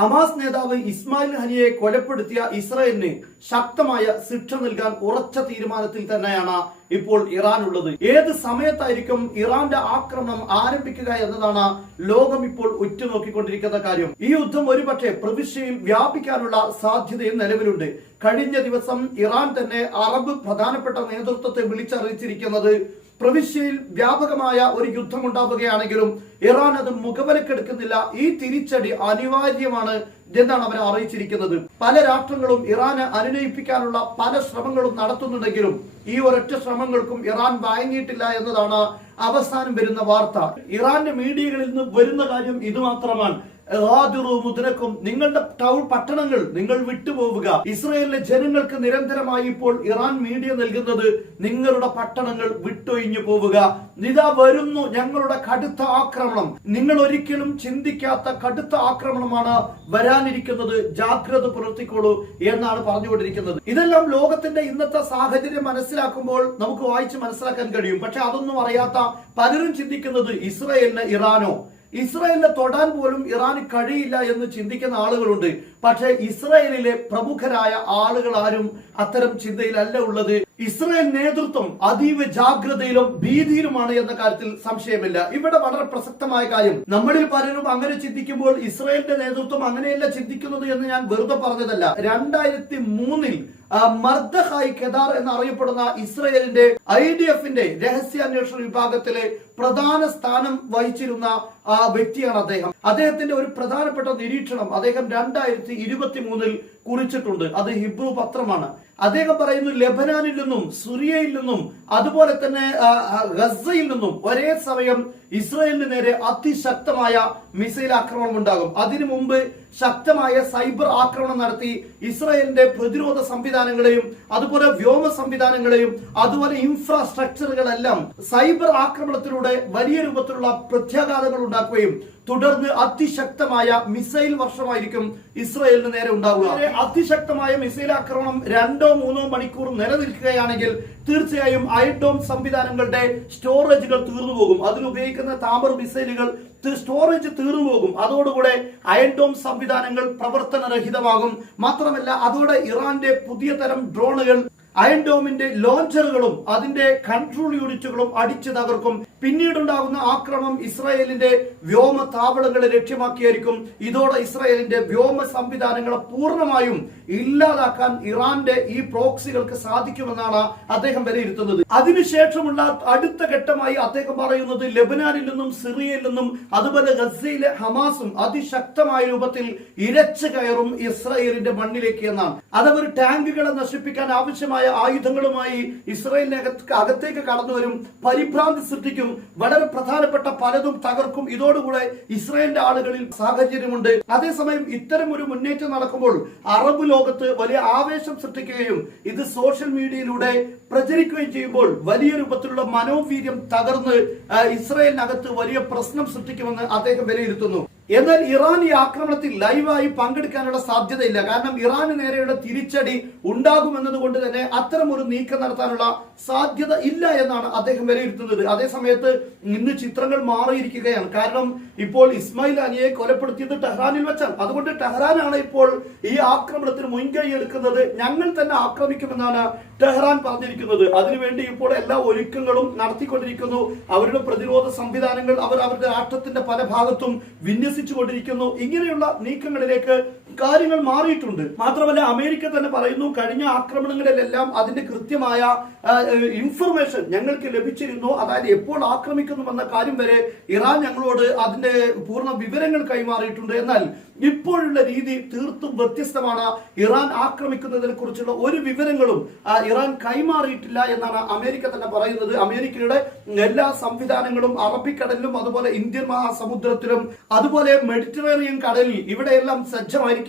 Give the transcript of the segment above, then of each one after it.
Hamas നേതാവ് ഇസ്മായിൽ ഹനിയെ കൊലപ്പെടുത്തിയ ഇസ്രായേലിന് ശക്തമായ ശിക്ഷ നൽകാൻ ഉറച്ച തീരുമാനത്തിൽ തന്നെയാണ് ഇപ്പോൾ ഇറാൻ ഉള്ളത്. ഏത് സമയത്തായിരിക്കും ഇറാന്റെ ആക്രമണം ആരംഭിക്കുക എന്നതാണ് ലോകം ഇപ്പോൾ ഉറ്റുനോക്കിക്കൊണ്ടിരിക്കുന്ന കാര്യം. ഈ യുദ്ധം ഒരുപക്ഷെ പ്രവിശ്യയിൽ വ്യാപിക്കാനുള്ള സാധ്യതയും നിലവിലുണ്ട്. കഴിഞ്ഞ ദിവസം ഇറാൻ തന്നെ അറബ് പ്രധാനപ്പെട്ട നേതൃത്വത്തെ വിളിച്ചറിയിച്ചിരിക്കുന്നത് പ്രവിശ്യയിൽ വ്യാപകമായ ഒരു യുദ്ധം ഉണ്ടാവുകയാണെങ്കിലും ഇറാൻ അത് മുഖവിലക്കെടുക്കുന്നില്ല. ഈ തിരിച്ചടി അനിവാര്യമാണ് എന്നാണ് അവർ അറിയിച്ചിരിക്കുന്നത്. പല രാഷ്ട്രങ്ങളും ഇറാനെ അനുനയിപ്പിക്കാനുള്ള പല ശ്രമങ്ങളും നടത്തുന്നുണ്ടെങ്കിലും ഈ ഒരൊറ്റ ശ്രമങ്ങൾക്കും ഇറാൻ വഴങ്ങിയിട്ടില്ല എന്നതാണ് അവസാനം വരുന്ന വാർത്ത. ഇറാന്റെ മീഡിയകളിൽ നിന്ന് വരുന്ന കാര്യം ഇത് മാത്രമാണ്. മുദ്രക്കും നിങ്ങളുടെ ടൗൺ പട്ടണങ്ങൾ നിങ്ങൾ വിട്ടുപോവുക. ഇസ്രായേലിലെ ജനങ്ങൾക്ക് നിരന്തരമായി ഇപ്പോൾ ഇറാൻ മീഡിയ നൽകുന്നത് നിങ്ങളുടെ പട്ടണങ്ങൾ വിട്ടൊഴിഞ്ഞു പോവുക. ഇതാ വരുന്നു ഞങ്ങളുടെ കടുത്ത ആക്രമണം. നിങ്ങൾ ഒരിക്കലും ചിന്തിക്കാത്ത കടുത്ത ആക്രമണമാണ് വരാനിരിക്കുന്നത്. ജാഗ്രത പുലർത്തിക്കോളൂ എന്നാണ് പറഞ്ഞുകൊണ്ടിരിക്കുന്നത്. ഇതെല്ലാം ലോകത്തിന്റെ ഇന്നത്തെ സാഹചര്യം മനസ്സിലാക്കുമ്പോൾ നമുക്ക് വായിച്ച് മനസ്സിലാക്കാൻ കഴിയും. പക്ഷെ അതൊന്നും അറിയാത്ത പലരും ചിന്തിക്കുന്നത് ഇസ്രായേലിനെ തൊടാൻ പോലും ഇറാന് കഴിയില്ല എന്ന് ചിന്തിക്കുന്ന ആളുകളുണ്ട്. പക്ഷേ ഇസ്രായേലിലെ പ്രമുഖരായ ആളുകൾ ആരും അത്തരം ചിന്തയിലല്ല ഉള്ളത്. ഇസ്രായേൽ നേതൃത്വം അതീവ ജാഗ്രതയിലും ഭീതിയിലുമാണ് എന്ന കാര്യത്തിൽ സംശയമില്ല. ഇവിടെ വളരെ പ്രസക്തമായ കാര്യം, നമ്മളിൽ പലരും അങ്ങനെ ചിന്തിക്കുമ്പോൾ ഇസ്രായേലിന്റെ നേതൃത്വം അങ്ങനെയല്ല ചിന്തിക്കുന്നത് എന്ന് ഞാൻ വെറുതെ പറഞ്ഞതല്ല. 2003 മർദഖായ് കെദാർ എന്നറിയപ്പെടുന്ന ഇസ്രായേലിന്റെ IDFന്റെ രഹസ്യാന്വേഷണ വിഭാഗത്തിലെ പ്രധാന സ്ഥാനം വഹിച്ചിരുന്ന വ്യക്തിയാണ് അദ്ദേഹം. അദ്ദേഹത്തിന്റെ ഒരു പ്രധാനപ്പെട്ട നിരീക്ഷണം അദ്ദേഹം 2023 കുറിച്ചിട്ടുണ്ട്. അത് ഹിബ്രു പത്രമാണ്. അദ്ദേഹം പറയുന്നു, ലെബനാനിൽ നിന്നും സിറിയയിൽ നിന്നും അതുപോലെ തന്നെ ഗസയിൽ നിന്നും ഒരേ സമയം ഇസ്രായേലിന് നേരെ അതിശക്തമായ മിസൈൽ ആക്രമണം ഉണ്ടാകും. അതിനു മുമ്പ് ശക്തമായ സൈബർ ആക്രമണം നടത്തി ഇസ്രായേലിന്റെ പ്രതിരോധ സംവിധാനങ്ങളെയും അതുപോലെ വ്യോമ സംവിധാനങ്ങളെയും അതുപോലെ ഇൻഫ്രാസ്ട്രക്ചറുകളെല്ലാം സൈബർ ആക്രമണത്തിലൂടെ വലിയ രൂപത്തിലുള്ള പ്രത്യാഘാതങ്ങൾ ഉണ്ടാക്കുകയും തുടർന്ന് അതിശക്തമായ മിസൈൽ വർഷമായിരിക്കും ഇസ്രായേലിന് നേരെ ഉണ്ടാവുക. അതിശക്തമായ മിസൈൽ ആക്രമണം 2-3 മണിക്കൂർ നിലനിൽക്കുകയാണെങ്കിൽ തീർച്ചയായും അയൺ ഡോം സംവിധാനങ്ങളുടെ സ്റ്റോറേജുകൾ തീർന്നു പോകും. അതിനുപയോഗിക്കുന്ന താമർ മിസൈലുകൾ സ്റ്റോറേജ് തീർന്നു പോകും. അതോടുകൂടെ അയൺ ഡോം സംവിധാനങ്ങൾ പ്രവർത്തനരഹിതമാകും. മാത്രമല്ല അതോടെ ഇറാന്റെ പുതിയ തരം ഡ്രോണുകൾ അയൺ ഡോമിന്റെ ലോഞ്ചറുകളും അതിന്റെ കൺട്രോൾ യൂണിറ്റുകളും അടിച്ചു തകർക്കും. പിന്നീടുണ്ടാകുന്ന ആക്രമണം ഇസ്രായേലിന്റെ വ്യോമ താവളങ്ങളെ ലക്ഷ്യമാക്കിയായിരിക്കും. ഇതോടെ ഇസ്രായേലിന്റെ വ്യോമ സംവിധാനങ്ങളെ പൂർണ്ണമായും ഇല്ലാതാക്കാൻ ഇറാന്റെ ഈ പ്രോക്സികൾക്ക് സാധിക്കുമെന്നാണ് അദ്ദേഹം വിലയിരുത്തുന്നത്. അതിനുശേഷമുള്ള അടുത്ത ഘട്ടമായി അദ്ദേഹം പറയുന്നത് ലെബനാനിൽ നിന്നും സിറിയയിൽ നിന്നും അതുപോലെ ഗസയിലെ ഹമാസും അതിശക്തമായ രൂപത്തിൽ ഇരച്ചു കയറും ഇസ്രായേലിന്റെ മണ്ണിലേക്ക് എന്നാണ്. അതവർ ടാങ്കുകളെ നശിപ്പിക്കാൻ ആവശ്യമായ ആയുധങ്ങളുമായി ഇസ്രായേലിനെ അകത്തേക്ക് കടന്നു വരും, പരിഭ്രാന്തി സൃഷ്ടിക്കും, വളരെ പ്രധാനപ്പെട്ട പലതും തകർക്കും. ഇതോടുകൂടെ ഇസ്രായേലിന്റെ ആളുകളിൽ സാഹചര്യമുണ്ട്. അതേസമയം ഇത്തരം ഒരു മുന്നേറ്റം നടക്കുമ്പോൾ അറബ് ലോകത്ത് വലിയ ആവേശം സൃഷ്ടിക്കുകയും ഇത് സോഷ്യൽ മീഡിയയിലൂടെ പ്രചരിക്കുകയും ചെയ്യുമ്പോൾ വലിയ രൂപത്തിലുള്ള മനോവീര്യം തകർന്ന് ഇസ്രായേലിനകത്ത് വലിയ പ്രശ്നം സൃഷ്ടിക്കുമെന്ന് അദ്ദേഹം വിലയിരുത്തുന്നു. എന്നാൽ ഇറാൻ ഈ ആക്രമണത്തിൽ ലൈവായി പങ്കെടുക്കാനുള്ള സാധ്യതയില്ല. കാരണം ഇറാന് നേരെയുള്ള തിരിച്ചടി ഉണ്ടാകുമെന്നത് കൊണ്ട് തന്നെ അത്തരം ഒരു നീക്കം നടത്താനുള്ള സാധ്യത ഇല്ല എന്നാണ് അദ്ദേഹം വിലയിരുത്തുന്നത്. അതേസമയത്ത് ഇന്ന് ചിത്രങ്ങൾ മാറിയിരിക്കുകയാണ്. കാരണം ഇപ്പോൾ ഇസ്മായിൽ ഹനിയെ കൊലപ്പെടുത്തിയത് ടെഹ്റാനിൽ വെച്ചാണ്. അതുകൊണ്ട് ടെഹ്റാനാണ് ഇപ്പോൾ ഈ ആക്രമണത്തിന് മുൻകൈ എടുക്കുന്നത്. ഞങ്ങൾ തന്നെ ആക്രമിക്കുമെന്നാണ് ടെഹ്റാൻ പറഞ്ഞിരിക്കുന്നത്. അതിനുവേണ്ടി ഇപ്പോൾ എല്ലാ ഒരുക്കങ്ങളും നടത്തിക്കൊണ്ടിരിക്കുന്നു. അവരുടെ പ്രതിരോധ സംവിധാനങ്ങൾ അവർ അവരുടെ രാഷ്ട്രത്തിന്റെ പല ഭാഗത്തും വിന്യസിച്ചുകൊണ്ടിരിക്കുന്നു. ഇങ്ങനെയുള്ള നീക്കങ്ങളിലേക്ക് കാര്യങ്ങൾ മാറിയിട്ടുണ്ട്. മാത്രമല്ല അമേരിക്ക തന്നെ പറയുന്നു, കഴിഞ്ഞ ആക്രമണങ്ങളിലെല്ലാം അതിന്റെ കൃത്യമായ ഇൻഫർമേഷൻ ഞങ്ങൾക്ക് ലഭിച്ചിരുന്നു. അതായത് എപ്പോൾ ആക്രമിക്കുന്നുവെന്ന കാര്യം വരെ ഇറാൻ ഞങ്ങളോട് അതിന്റെ പൂർണ്ണ വിവരങ്ങൾ കൈമാറിയിട്ടുണ്ട്. എന്നാൽ ഇപ്പോഴുള്ള രീതി തീർത്തും വ്യത്യസ്തമാണ്. ഇറാൻ ആക്രമിക്കുന്നതിനെ കുറിച്ചുള്ള ഒരു വിവരങ്ങളും ഇറാൻ കൈമാറിയിട്ടില്ല എന്നാണ് അമേരിക്ക തന്നെ പറയുന്നത്. അമേരിക്കയുടെ എല്ലാ സംവിധാനങ്ങളും അറബിക്കടലിലും അതുപോലെ ഇന്ത്യൻ മഹാസമുദ്രത്തിലും അതുപോലെ മെഡിറ്ററേനിയൻ കടലിൽ ഇവിടെയെല്ലാം സജ്ജമായിരിക്കും.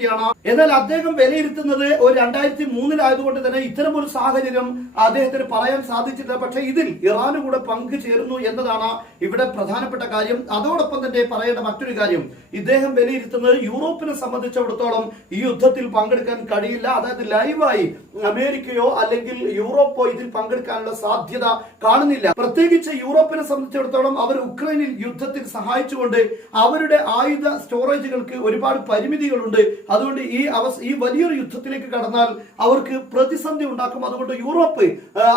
എന്നാൽ അദ്ദേഹം വിലയിരുത്തുന്നത് ഒരു 2003 ആയതുകൊണ്ട് തന്നെ ഇത്തരം ഒരു സാഹചര്യം അദ്ദേഹത്തിന് പറയാൻ സാധിച്ചില്ല. പക്ഷേ ഇതിൽ ഇറാന് കൂടെ പങ്കുചേരുന്നു എന്നതാണ് ഇവിടെ പ്രധാനപ്പെട്ട കാര്യം. അതോടൊപ്പം തന്നെ പറയേണ്ട മറ്റൊരു കാര്യം, ഇദ്ദേഹം വിലയിരുത്തുന്നത് യൂറോപ്പിനെ സംബന്ധിച്ചിടത്തോളം ഈ യുദ്ധത്തിൽ പങ്കെടുക്കാൻ കഴിയില്ല. അതായത് ലൈവായി അമേരിക്കയോ അല്ലെങ്കിൽ യൂറോപ്പോ ഇതിൽ പങ്കെടുക്കാനുള്ള സാധ്യത കാണുന്നില്ല. പ്രത്യേകിച്ച് യൂറോപ്പിനെ സംബന്ധിച്ചിടത്തോളം അവർ ഉക്രൈനിൽ യുദ്ധത്തിൽ സഹായിച്ചുകൊണ്ട് അവരുടെ ആയുധ സ്റ്റോറേജുകൾക്ക് ഒരുപാട് പരിമിതികളുണ്ട്. അതുകൊണ്ട് ഈ വലിയൊരു യുദ്ധത്തിലേക്ക് കടന്നാൽ അവർക്ക് പ്രതിസന്ധി ഉണ്ടാക്കും. അതുകൊണ്ട് യൂറോപ്പ്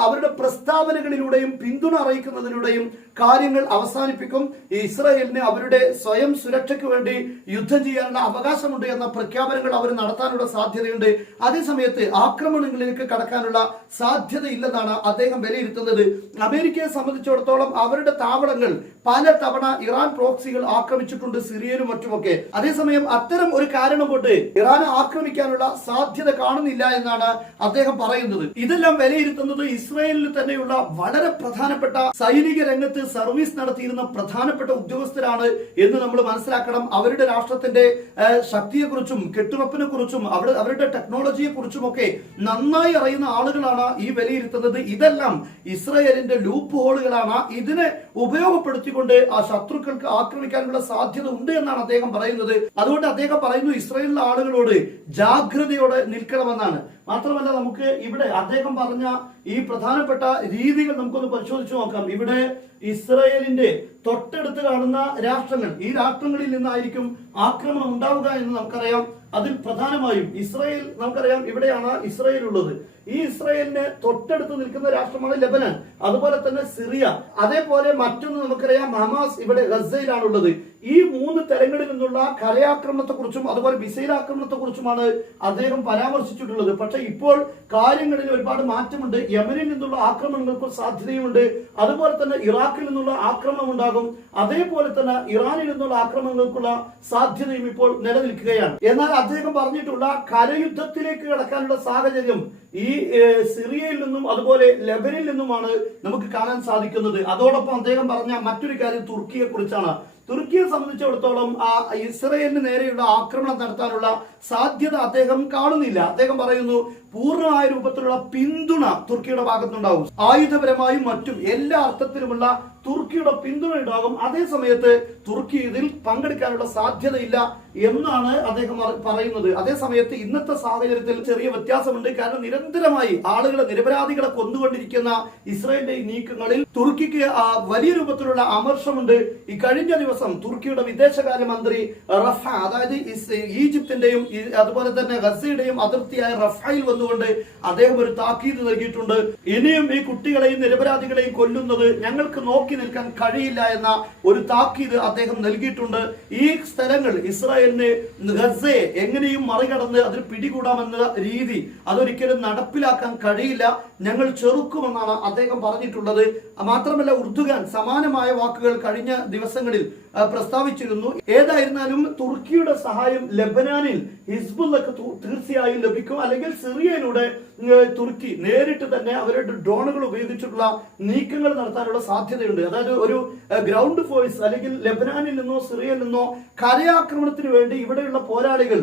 അവരുടെ പ്രസ്താവനകളിലൂടെയും പിന്തുണ അറിയിക്കുന്നതിലൂടെയും കാര്യങ്ങൾ അവസാനിപ്പിക്കും. ഇസ്രായേലിന് അവരുടെ സ്വയം സുരക്ഷയ്ക്ക് വേണ്ടി യുദ്ധം ചെയ്യാനുള്ള അവകാശമുണ്ട് എന്ന പ്രഖ്യാപനങ്ങൾ അവർ നടത്താനുള്ള സാധ്യതയുണ്ട്. അതേസമയത്ത് ആക്രമണങ്ങളിലേക്ക് കടക്കാനുള്ള സാധ്യതയില്ലെന്നാണ് അദ്ദേഹം വിലയിരുത്തുന്നത്. അമേരിക്കയെ സംബന്ധിച്ചിടത്തോളം അവരുടെ താവളങ്ങൾ പല തവണ ഇറാൻ പ്രോക്സികൾ ആക്രമിച്ചിട്ടുണ്ട്, സിറിയയിലും മറ്റുമൊക്കെ. അതേസമയം അത്തരം ഒരു കാരണം കൊണ്ട് ഇറാനെ ആക്രമിക്കാനുള്ള സാധ്യത കാണുന്നില്ല എന്നാണ് അദ്ദേഹം പറയുന്നത്. ഇതെല്ലാം വിലയിരുത്തുന്നത് ഇസ്രായേലിൽ തന്നെയുള്ള വളരെ പ്രധാനപ്പെട്ട സൈനിക രംഗത്ത് സർവീസ് നടത്തിയിരുന്ന പ്രധാനപ്പെട്ട ഉദ്യോഗസ്ഥരാണ് എന്ന് നമ്മൾ മനസ്സിലാക്കണം. അവരുടെ രാഷ്ട്രത്തിന്റെ ശക്തിയെക്കുറിച്ചും കെട്ടുറപ്പിനെ കുറിച്ചും അവരുടെ ടെക്നോളജിയെ കുറിച്ചും ഒക്കെ നന്നായി അറിയുന്ന ആളുകളാണ് ഈ വിലയിരുത്തുന്നത്. ഇതെല്ലാം ഇസ്രായേലിന്റെ ലൂപ്പ് ഹോളുകളാണ്. ഇതിനെ ഉപയോഗപ്പെടുത്തിക്കൊണ്ട് ആ ശത്രുക്കൾക്ക് ആക്രമിക്കാനുള്ള സാധ്യത ഉണ്ട് എന്നാണ് അദ്ദേഹം പറയുന്നത്. അതുകൊണ്ട് അദ്ദേഹം പറയുന്നു ഇസ്രായേലിലെ ആളുകളോട് ജാഗ്രതയോടെ നിൽക്കണമെന്നാണ്. മാത്രമല്ല, നമുക്ക് ഇവിടെ അദ്ദേഹം പറഞ്ഞ ഈ പ്രധാനപ്പെട്ട രീതികൾ നമുക്കൊന്ന് പരിശോധിച്ചു നോക്കാം. ഇവിടെ ഇസ്രായേലിന്റെ തൊട്ടടുത്ത് കാണുന്ന രാഷ്ട്രങ്ങൾ, ഈ രാഷ്ട്രങ്ങളിൽ നിന്നായിരിക്കും ആക്രമണം ഉണ്ടാവുക എന്ന് നമുക്കറിയാം. അതിൽ പ്രധാനമായും ഇസ്രായേൽ, നമുക്കറിയാം ഇവിടെയാണ് ഇസ്രായേൽ ഉള്ളത്. ഈ ഇസ്രായേലിന് തൊട്ടടുത്ത് നിൽക്കുന്ന രാഷ്ട്രമാണ് ലെബനൻ, അതുപോലെ തന്നെ സിറിയ, അതേപോലെ മറ്റൊന്ന് നമുക്കറിയാം ഹമാസ് ഇവിടെ ഗസയിലാണുള്ളത്. ഈ 3 തലങ്ങളിൽ നിന്നുള്ള കരയാക്രമണത്തെ കുറിച്ചും അതുപോലെ മിസൈൽ ആക്രമണത്തെ കുറിച്ചുമാണ് അദ്ദേഹം പരാമർശിച്ചിട്ടുള്ളത്. പക്ഷെ ഇപ്പോൾ കാര്യങ്ങളിൽ ഒരുപാട് മാറ്റമുണ്ട്. യമനിൽ നിന്നുള്ള ആക്രമണങ്ങൾക്ക് സാധ്യതയുമുണ്ട്. അതുപോലെ തന്നെ ഇറാഖിൽ നിന്നുള്ള ആക്രമണം ഉണ്ടാകും. അതേപോലെ തന്നെ ഇറാനിൽ നിന്നുള്ള ആക്രമണങ്ങൾക്കുള്ള സാധ്യതയും ഇപ്പോൾ നിലനിൽക്കുകയാണ്. എന്നാൽ അദ്ദേഹം പറഞ്ഞിട്ടുള്ള കരയുദ്ധത്തിലേക്ക് കടക്കാനുള്ള സാഹചര്യം ഈ സിറിയയിൽ നിന്നും അതുപോലെ ലെബനിൽ നിന്നുമാണ് നമുക്ക് കാണാൻ സാധിക്കുന്നത്. അതോടൊപ്പം അദ്ദേഹം പറഞ്ഞ മറ്റൊരു കാര്യം തുർക്കിയെ കുറിച്ചാണ്. തുർക്കിയെ സംബന്ധിച്ചിടത്തോളം ഇസ്രായേലിന് നേരെയുള്ള ആക്രമണം നടത്താനുള്ള സാധ്യത അദ്ദേഹം കാണുന്നില്ല. അദ്ദേഹം പറയുന്നു പൂർണ്ണമായ രൂപത്തിലുള്ള പിന്തുണ തുർക്കിയുടെ ഭാഗത്തുണ്ടാകും. ആയുധപരമായും മറ്റും എല്ലാ അർത്ഥത്തിലുമുള്ള തുർക്കിയുടെ പിന്തുണ ഉണ്ടാകും. അതേസമയത്ത് തുർക്കി ഇതിൽ പങ്കെടുക്കാനുള്ള സാധ്യതയില്ല എന്നാണ് അദ്ദേഹം പറയുന്നത്. അതേസമയത്ത് ഇന്നത്തെ സാഹചര്യത്തിൽ ചെറിയ വ്യത്യാസമുണ്ട്. കാരണം നിരന്തരമായി ആളുകളെ, നിരപരാധികളെ കൊന്നുകൊണ്ടിരിക്കുന്ന ഇസ്രായേലിന്റെ നീക്കങ്ങളിൽ തുർക്കിക്ക് വലിയ രൂപത്തിലുള്ള അമർഷമുണ്ട്. ഈ കഴിഞ്ഞ ദിവസം തുർക്കിയുടെ വിദേശകാര്യമന്ത്രി റഫ, അതായത് ഈജിപ്തിന്റെയും അതുപോലെ തന്നെ ഗസയുടെയും അതിർത്തിയായ റഫയിൽ വന്നുകൊണ്ട് അദ്ദേഹം ഒരു താക്കീത് നൽകിയിട്ടുണ്ട്. ഇനിയും ഈ കുട്ടികളെയും നിരപരാധികളെയും കൊല്ലുന്നത് ഞങ്ങൾക്ക് നോക്കി നിൽക്കാൻ കഴിയില്ല എന്ന ഒരു താക്കീത് അദ്ദേഹം നൽകിയിട്ടുണ്ട്. ഈ സ്ഥലങ്ങൾ ഇസ്രായേലിന് ഗസയെ എങ്ങനെയും മറികടന്ന് അതിൽ പിടികൂടാമെന്ന രീതി അതൊരിക്കലും നടപ്പിലാക്കാൻ കഴിയില്ല, ഞങ്ങൾ ചെറുക്കുമെന്നാണ് അദ്ദേഹം പറഞ്ഞിട്ടുള്ളത്. മാത്രമല്ല, ഉർദുഗാൻ സമാനമായ വാക്കുകൾ കഴിഞ്ഞ ദിവസങ്ങളിൽ പ്രസ്താവിച്ചിരുന്നു. ഏതായിരുന്നാലും തുർക്കിയുടെ സഹായം ലെബനാനിൽ ഹിസ്ബുള്ളക്ക് തീർച്ചയായും ലഭിക്കും. അല്ലെങ്കിൽ സിറിയയിലൂടെ തുർക്കി നേരിട്ട് തന്നെ അവരുടെ ഡ്രോണുകൾ ഉപയോഗിച്ചിട്ടുള്ള നീക്കങ്ങൾ നടത്താനുള്ള സാധ്യതയുണ്ട്. അതായത് ഒരു ഗ്രൗണ്ട് ഫോഴ്സ് അല്ലെങ്കിൽ ലെബനാനിൽ നിന്നോ സിറിയയിൽ നിന്നോ കരയാക്രമണത്തിന് വേണ്ടി ഇവിടെയുള്ള പോരാളികൾ,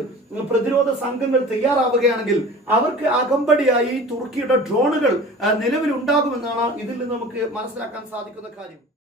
പ്രതിരോധ സംഘങ്ങൾ തയ്യാറാവുകയാണെങ്കിൽ അവർക്ക് അകമ്പടിയായി തുർക്കിയുടെ ഡ്രോണുകൾ നിലവിലുണ്ടാകുമെന്നാണ് ഇതിൽ നിന്ന് നമുക്ക് മനസ്സിലാക്കാൻ സാധിക്കുന്ന കാര്യം.